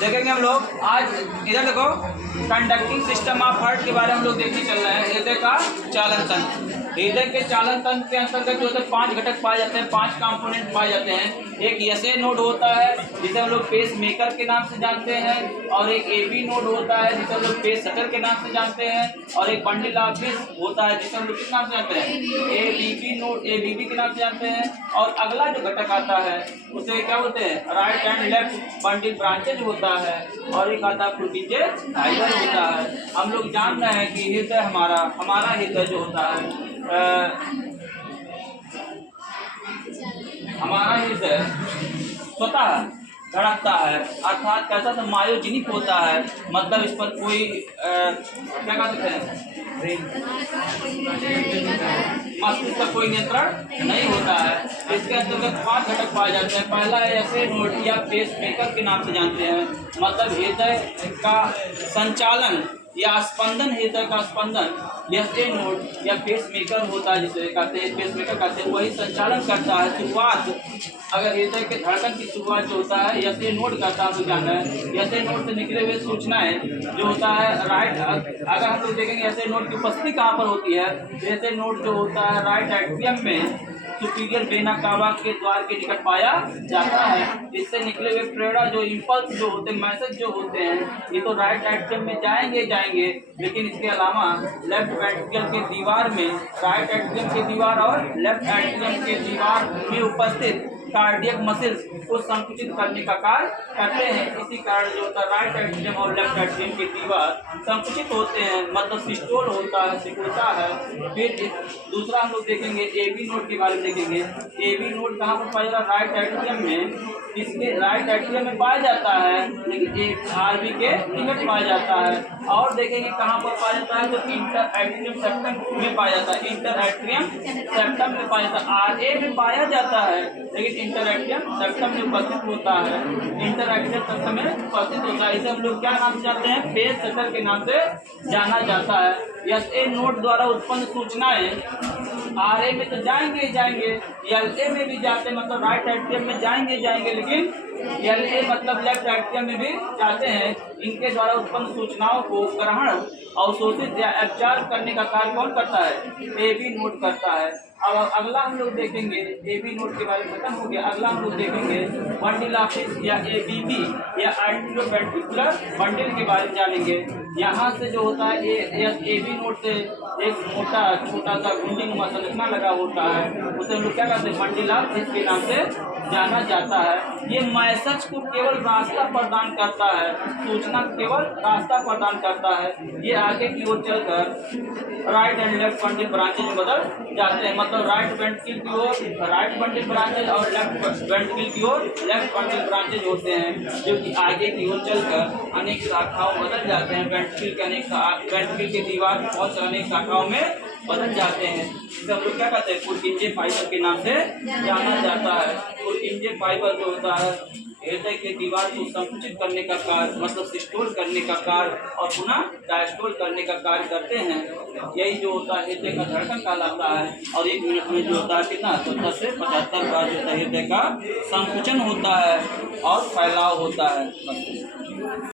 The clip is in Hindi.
देखेंगे हम लोग आज इधर देखो कंडक्टिंग सिस्टम ऑफ हार्ट के बारे में हम लोग देखने चल रहे हैं। हृदय का चालन तंत्र, हृदय के चालन तंत्र के अंतर्गत जो होते हैं 5 घटक पाए जाते हैं, 5 कंपोनेंट पाए जाते हैं। एक एसए नोड होता है जिसे हम लोग पेस मेकर के नाम से जानते हैं, और एक एबी नोड होता है जिसे हम लोग पेस सेटर के नाम से जानते हैं, और एक बंडल ऑफ डिस्क होता है जिसे हम लोग किस नाम से जानते हैं, एबीबी नोड, एबीबी के नाम से जानते हैं। और अगला जो घटक आता है उसे क्या बोलते हैं, right and left bundle branches होता है, और एक आता है पुर्किंजे फाइबर होता है। हम लोग जान रहे हैं कि हृदय हमारा हृदय जो होता है हमारा हृदय स्वतः धड़कता है, अर्थात कैसा तो मायोजेनिक होता है, मतलब इस पर कोई क्या कह सकते हैं, मस्तिष्क का कोई नियंत्रण नहीं होता है। इसके अंतर्गत 5 घटक पाए जाते हैं। पहला है एसए नोड या पेस मेकर के नाम से जानते हैं, मतलब हृदय का संचालन या स्पंदन, हृदय का स्पंदन एसए नोड या पेस मेकर होता है, जिसे कहते हैं पेस मेकर कहते हैं, वही संचालन करता है। शुरुआत अगर हृदय के धड़कन की शुरुआत जो होता है एसए नोड करता है, तो जानना है एसए नोड से निकले हुए सूचनाएं जो होता है राइट, अगर हम लोग देखेंगे एसए नोड की उपस्थिति कहाँ पर होती है, एसए नोड जो होता है राइट एट्रियम में सुपीरियर वेना कावा के द्वार के निकट पाया जाता है। इससे निकले हुए प्रेरणा जो इम्पल्स जो होते हैं, मैसेज जो होते हैं, ये तो राइट एट्रियम में जाएंगे, लेकिन इसके अलावा लेफ्ट वेंट्रिकल के दीवार में, राइट एट्रियम के दीवार और लेफ्ट एट्रियम के दीवार में उपस्थित कार्डियक मसल्स को संकुचित करने का कार्य करते हैं। इसी कारण जो होता है राइट एट्रियम और लेफ्ट एट्रियम की दीवार संकुचित होते हैं, मतलब सिस्टोल होता है, सिकुड़ता है। फिर दूसरा हम लोग देखेंगे एबी नोड के बारे में देखेंगे। एबी नोड कहाँ पर पाया जाता है, राइट एट्रियम में, इसके राइट एट्रियम में पाया जाता है, लेकिन एक आरबी के निकट पाया जाता है। और देखेंगे कहाँ पर पाया जाता है, तो इंटर एट्रियम सेप्टम में पाया जाता है, इंटर एट्रियम सेप्टम में पाया जाता है। आरए में पाया जाता है, लेकिन इंटर एट्रियम सेप्टम में उपस्थित होता है, इंटर एट्रियम सेप्टम में उपस्थित होता है। इसे हम लोग क्या नाम से जानते हैं, पेस सेटर के नाम से जाना जाता है। एसए नोड द्वारा उत्पन्न सूचनाएं आरए में तो जाएंगे, एलए में भी जाते हैं, मतलब राइट एट्रियम में जाएंगे, लेकिन एलए मतलब लेफ्ट एट्रियम में भी जाते हैं। इनके द्वारा उत्पन्न सूचनाओं को ग्रहण, अवशोषित या एब्जॉर्ब करने का कार्य कौन करता है, एबी नोड करता है। अब अगला हम लोग देखेंगे, एबी नोड के बारे में खत्म हो गया। अगला हम लोग देखेंगे बंडल ऑफ डिस्क या एबीबी या आर्टियोवेंट्रिकुलर बंडल के बारे में जानेंगे। यहाँ से जो होता है एबी नोड से एक छोटा सा घुंडी संरचना लगा होता है, उसे हम लोग क्या कहते हैं, बंडल ऑफ डिस्क के नाम से जाना जाता है। ये मैसेज को केवल रास्ता प्रदान करता है, सूचना केवल रास्ता प्रदान करता है। ये आगे की ओर चलकर right and left bundle branches में बदल जाते हैं, मतलब राइट वेंट्रिकल की ओर राइट बंडल ब्रांचेज और लेफ्ट वेंट्रिकल की ओर लेफ्ट बंडल ब्रांचेज होते हैं, जो कि आगे की ओर चलकर अनेक शाखाओं में बदल जाते हैं। वेंट्रिकल के दीवार में बहुत अनेक शाखाओं में बदल जाते हैं। इसे हम लोग क्या कहते हैं, पुर्किंजे फाइबर के नाम से जाना जाता है। पुर्किंजे फाइबर जो होता है हृदय के दीवार को संकुचित करने का कार्य, मतलब सिस्टोल करने का कार्य और पुनः डायस्टोल करने का कार्य करते हैं। यही जो होता है हृदय का धड़कन कहलाता है। और 1 मिनट में जो होता है कितना, 70 से 75 बार जो होता है हृदय का संकुचन होता है और फैलाव होता है।